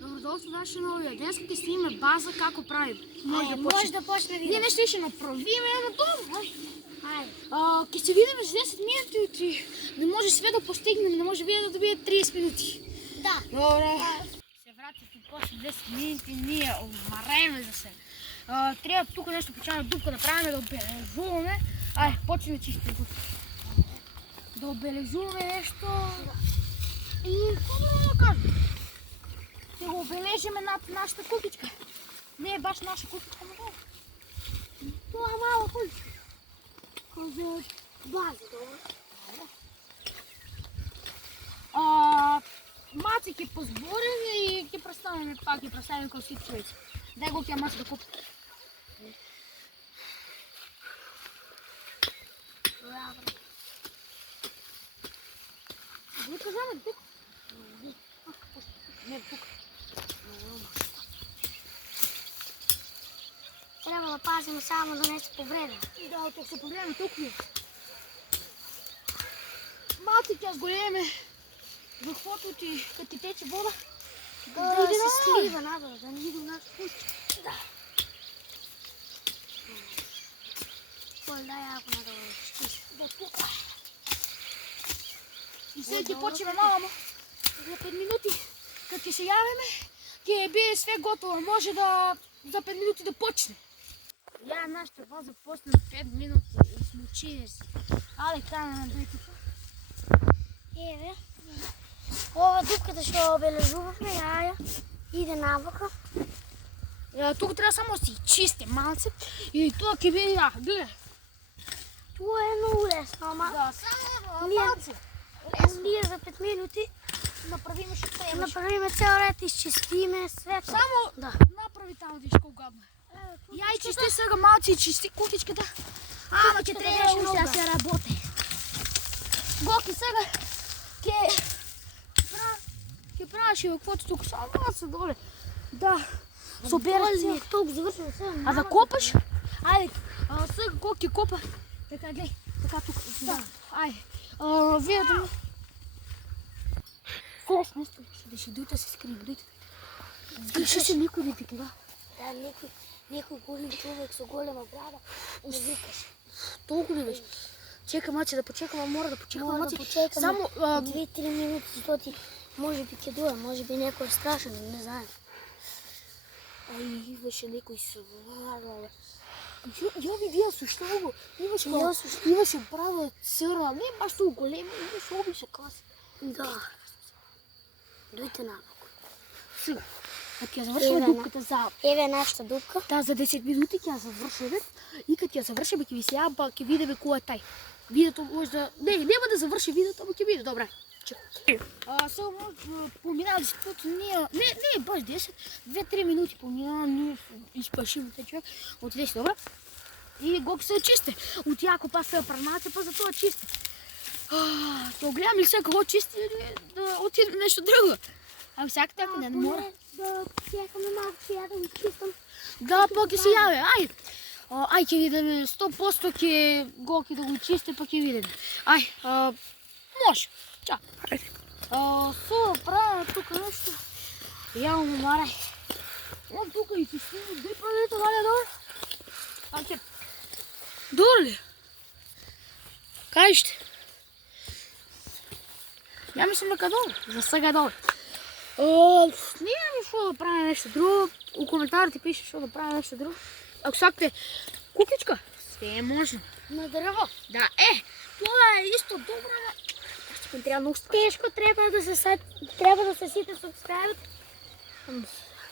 Добродолство в наше ново видео. Днес ще снимем база како правим. Може да почне видео. Ние нещо ще направиме на това. Ке се видим за 10 минути. Не може све да постигнем, не може вие да добие 30 минути. Да. Добре. Се вратите после 10 минути, ние умареме за се. Трябва тук нещо почваме дупка да правим, да обележуваме. Почваме чисто. Да обележуваме нещо. И какво да кажем? Ще го обележиме над нашата кукичка. Не е баш наша кукичка, но това е мала кукичка. За база, добре. Маци ги позборим и ги представим пак, ги представим като всички човеци. Дай го тя маци да купи. Дай кажаме тук. Не, тук. Трябва да пазим само да не се повреда. Да, тук се повреда тук ли. Малците аз големе върхвото ти, като ти тече вода. Да се слива надолу, да не иде у нас куче. Да. Дай яко надолу. Да, тук. И сега ти почваме мамо. За 5 минути, като се явиме, ќе бие све готово. Може да за 5 минути да почне. Я нашата база почне 5 минути и смучине си. Але тана на двете. Еве. Ова дупката ще обележуваме, яя. Иде навъка. Тук трябва само да си чисти малце. И това ќе биде, гледай. Това е много лесно, ама... Да, само Ние- малце. Ние за 5 минути Направиме ще приемаш. направиме цял ред, изчистиме света. Само Да. направи там дишко гадно. Я и чисти сега малци и чисти кукичката. Ама ќе Кукичката трябва беше още много да се работи. Гоки сега ќе правиш и каквото тук. Само малце доле. Да. Собереш Боли ми се. е толкова завършено сега. А да копаш? Айде. Сега Гоки копа. Така, гледай. Така тук. Да. Айде. Вие да ми... Фос, нещо. Ще дойте да се скрием. Дойте. Скриши се никой не пика, да. Да, некој голем човек со голема брада, не викаш. Толкова ли беше? Чекай, маче, да почекам, мора да почекам, Мора да маче. почекаме. Само... 2-3 минути, защото може би ќе дойде, може би некој е страшен, не знаем. Имаше некои се... Я видя също го. Јас Имаше права църна, не баш толкова големи, имаше обича класи. Да. Дойте навък. Сега, като я завършим дупката за... Еве нашата дупка. Да, за 10 минути тя завършим. И като я завършим, ќе ви се яба, ќе видим кој е taj. Видеото може да... Не, няма да завърши видеото, ама ќе види. Добре. Сега може поминава 10 минути, не баш 10, 2-3 минути поминава, ние изпашим те човек от 10, добре? И Гоки се чисти. От яко па се пранаци, па за това чисти. Ще огледам ли сега какво чисти или да отидем нещо друго? А всяка така не мора. Да чекаме малко сега да го чистам. Да, па ќе се яви, ай! Ай, ќе видим, 100% ќе Гоки да го чисти, па ќе видим. Ай, може. Чао. Сега правя тук нещо. Явно марай. Тук и си снимам, дай правите, валя долу. Окей. Долу ли? Кажете. Я мислим дека долу. За сега долу. Снимам што да правя нещо друго. У коментарите пише што да правя нещо друго. Ако сакате кукичка, све е можно. На дърво. Да, това е исто добро. Трябва много Тежко трябва да се сите субскрайбът.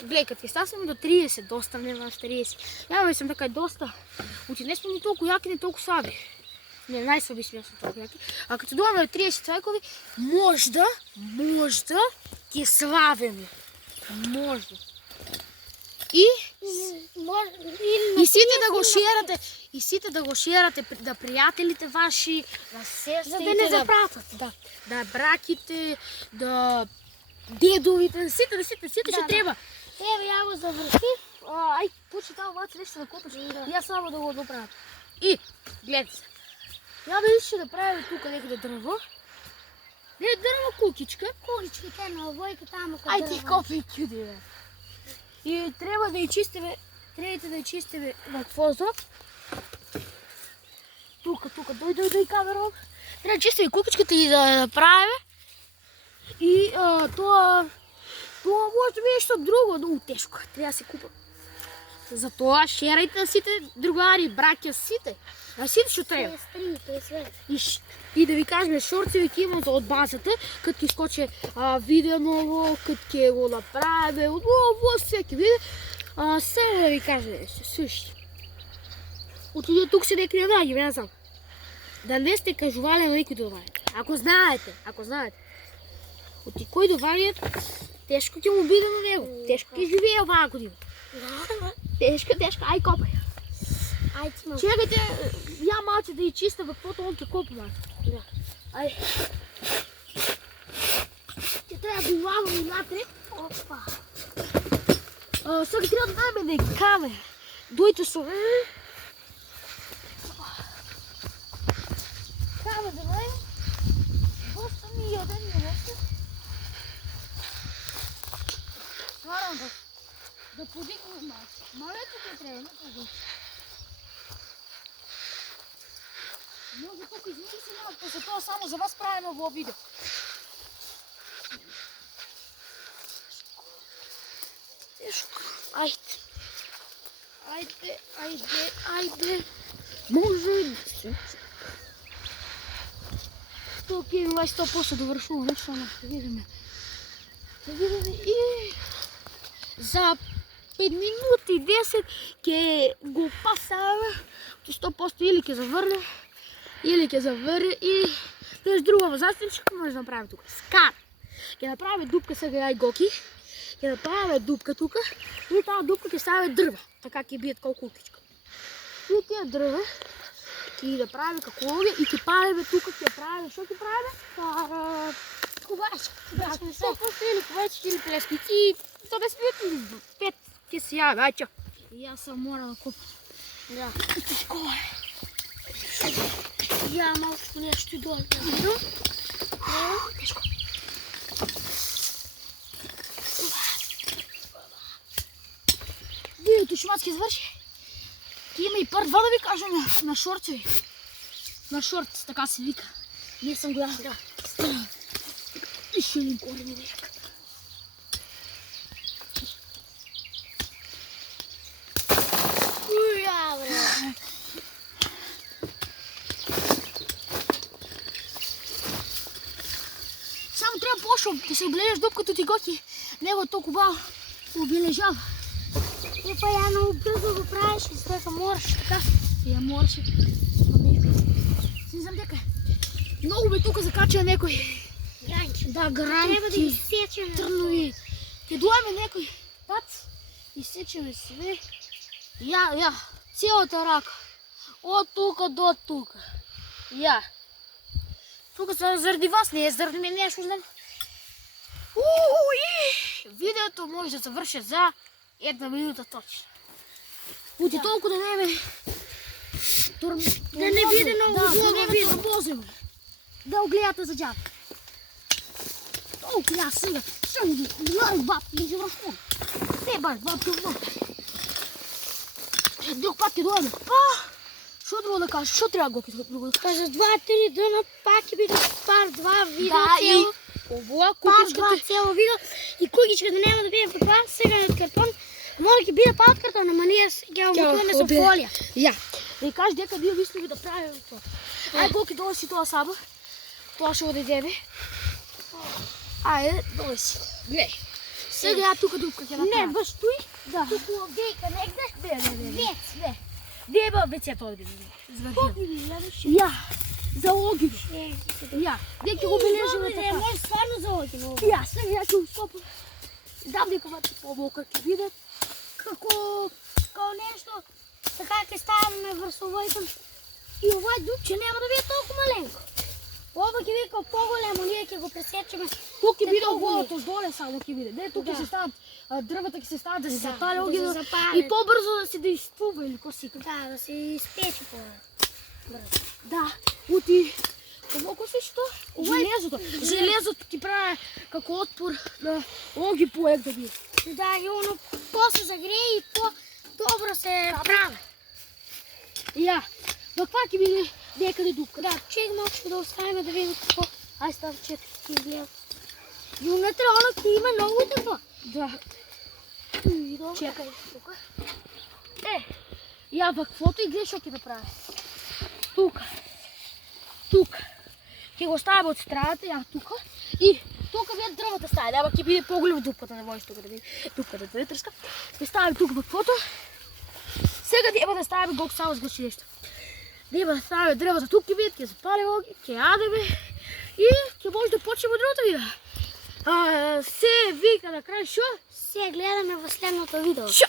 Гледай, като ти стасваме до 30, доста не на 30. Я мислям така доста. Оти не сме ни толкова яки, не толкова слаби. Не, най-слаби сме толкова яки. А като дойдем до 30 цвекови, може да ги славиме. Може. И сите да го шерате да приятелите ваши, да сестрите, За да не запратят. да браките, да дедовите, сите ще трябва. Еве, я го завърши. Ай, почи това обаче нещо да купиш. И аз само да го направя. И, гледайте се. Я видиш, ще да правим тук някъде дърво. Не е дърва кукичка. Кукичката на овойка там, Ай ти копи кюди, бе. И трябва да я чистиме. Трябва да я чистиме в фоза. Тук, дой камера. Трябва да чистиме кукичката и да я направим. И това може да би нещо друго, много тежко. Трябва да се купа. Затова шерайте на сите другари, братя, сите. На сите ще трябва. И да ви кажем, шорцевик има от базата, като изкочи видео ново, като го направи, отново всеки видео. Сега да ви кажа нещо, същи. Отиде тук си некъде да ги влязам. Да не сте кажували на никой доварят. Ако знаете. От кой доварят, тежко ќе му биде на него. Тежко ќе живее оваа година. Тежка, ай копай. Чекайте, я малче да и чиста в каквото он ќе копа малче. Ай. Ќе трябва да глава и натре. Опа. Сега трябва да даме да каме. Дойте со... Каме да дай. Доста ми яден ми нещо. Сварам да подигнем малко. Малето те трябва, не подигнем. Може тук извини се малко, после това само за вас правим ново видео. Тежко. Айде. Може и да се. Тук има 100% довършува нещо, ама ще видим. И за 5 минути 10 ќе го пасаме. 100% или ќе завърне, и нещо друго застенчика може да направим тук. Скар. Ќе направим дупка сега и гоки. Ќе направим дупка тук и тази дупка ќе ставаме дърва. Така ќе бият колко кукичка. И тия дърва ќе да правим какология и ќе палиме тук, ќе правим. Що ќе правим? Ковачки. 100% или ковачки или плески. И то да спият 5 ќе се яви. Ай чо. И аз съм мора да купа. Да. Тежко е. Я малко нещо долу. Тежко. Видите, шумацки завърши. Има и пар 2 да ви кажа на шорци. На шорт, така се вика. Не съм голяма. Да. И ще ни корени век. Уя, бре. Само трябва по-шум, да се облежеш дупката ти гоки. Него е толкова обележава. Па я много бързо го правиш, защото мораш така. Я мораше. Си знам дека. Много бе тук закача некой. Гранчи. Да, гранчи. Трябва да изсечем. Трънови. Ке дуеме некой пац. Изсечеме све. Я. Цялата рака. От тука до тука. Я. Тук са заради вас, не е заради мен, нещо знам. Видеото може да завърши за 1 минута точно. Оти толкова да не ме... Да не биде много зло да видим. турбозим. Да огледате за джак. Толкова сега. Ще ми гледай баб, не си връщу. Не баш, баб, друг път ке дойде. Що друго да кажеш? Що трябва друго да кажеш? Кажа 2-3 дъна, пак е биде пар 2 видео Да, и цяло. обла Пар 2 кукичката. цяло видео. И кукичката няма да биде по това, сега от картон. Може да биде па от картон, ама ние ги обикваме с фолия. Я. Да й кажеш дека вие мислили да правим това. Ай, колки долу си това саба. Това ще отидеме. Айде, долу си. Гледай. Сега тук дупка ќе направим. Не, баш той. Да. Тук ловдейка негде. Не. Вец. Не е веце това да би. Колко ви гледаш? Я. За логи. Я. Дека го бележиме Не, така. може стварно за логи. Я, сега ќе устопам. Дам дека вати по-малко ќе видят. Како нещо, така ќе ставаме върсовойка. И овај дупче няма да биде толкова маленко. Ова ќе биде по-голямо, ние ќе го пресечеме. Тук ќе биде толкова оголото, доле само ќе биде. Не, тук ќе Да. се стават дрвата, ќе се стават да се Да, запали да се огино запали. и по-бързо да се да изплува или ко си. Да се изпече по-бързо. Да, оти Колко си що? Железото. Железото ти прави како отпор на оги поек да би. Да, и оно после загрее и по-добро се прави. Я, но това ќе биде некаде дупка. Да, чек малко да оставим да видим какво. Ай, става чек, ти изгледа. И унатре оно ти има много такова. Да. И добре. Чекай. Я пак каквото и гледаш, ќе да прави. Тука. Ќе го ставим од страната, ја тука. И тука вие дрвата стави, ама ќе биде поголем дупката да можеш тука да биде. Дупката да трска. Ќе ставим тука каквото. Сега треба да ставим голко само сгуши нешто. Треба да ставим дрвата тук ќе биде, ќе запалим оги, ќе јадеме и ќе може да почнеме од другото видео. Се вика на крај шо? Се гледаме во следното видео. Шо?